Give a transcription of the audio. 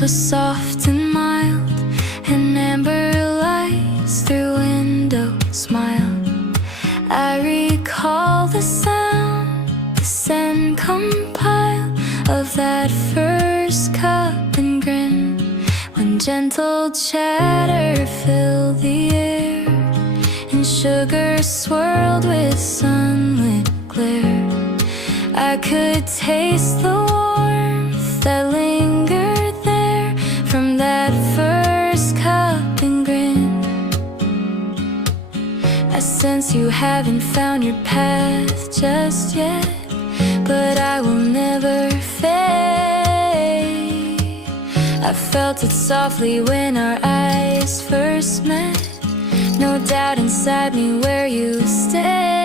was soft and mild, and amber lights through windows smiled. I recall the sound, the scent compiled of that first cup and grin, when gentle chatter filled the air and sugar swirled with sunlit glare. I could taste the warmth that lingered there from that first cup and grin. I sense you haven't found your path just yet, but I will never fade. I felt it softly when our eyes first met, no doubt inside me where you stay.